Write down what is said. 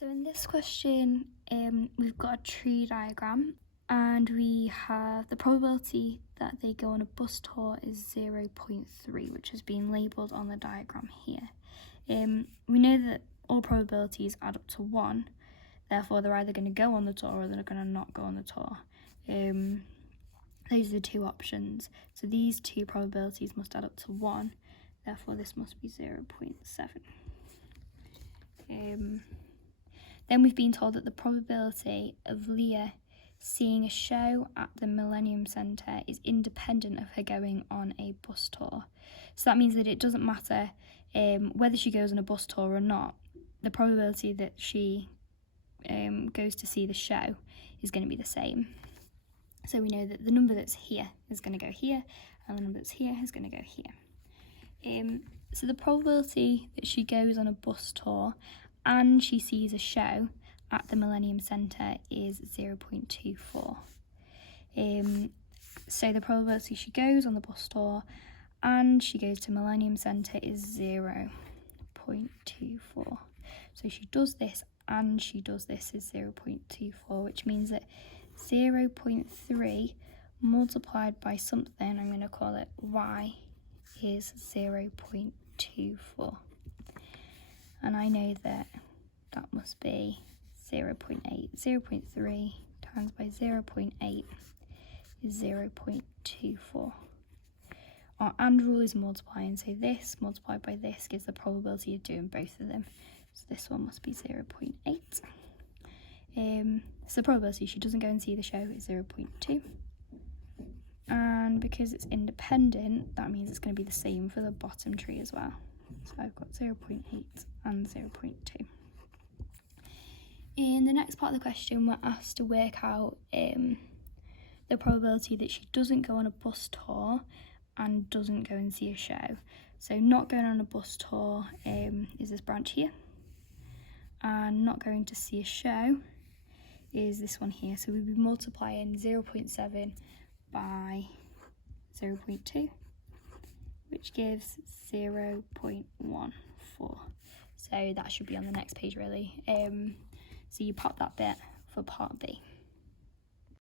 So in this question, we've got a tree diagram and we have the probability that they go on a bus tour is 0.3, which has been labelled on the diagram here. We know that all probabilities add up to 1, therefore they're either going to go on the tour or they're going to not go on the tour. Those are the two options. So these two probabilities must add up to 1, therefore this must be 0.7. Then we've been told that the probability of Leah seeing a show at the Millennium Centre is independent of her going on a bus tour. So that means that it doesn't matter whether she goes on a bus tour or not, the probability that she goes to see the show is going to be the same. So we know that the number that's here is going to go here, and the number that's here is going to go here. So the probability that she goes on a bus tour and she sees a show at the Millennium Centre is 0.24. So the probability she goes on the bus tour and she goes to Millennium Centre is 0.24. So she does this and she does this is 0.24, which means that 0.3 multiplied by something, I'm going to call it y, is 0.24. And I know that that must be 0.8. 0.3 times by 0.8 is 0.24. Our AND rule is multiplying, so this multiplied by this gives the probability of doing both of them. So this one must be 0.8. So the probability she doesn't go and see the show is 0.2. And because it's independent, that means it's going to be the same for the bottom tree as well. So I've got 0.8 and 0.2. In the next part of the question, we're asked to work out the probability that she doesn't go on a bus tour and doesn't go and see a show. So not going on a bus tour is this branch here, and not going to see a show is this one here. So we'll be multiplying 0.7 by 0.2, which gives 0.14. So that should be on the next page really. So you pop that bit for part B.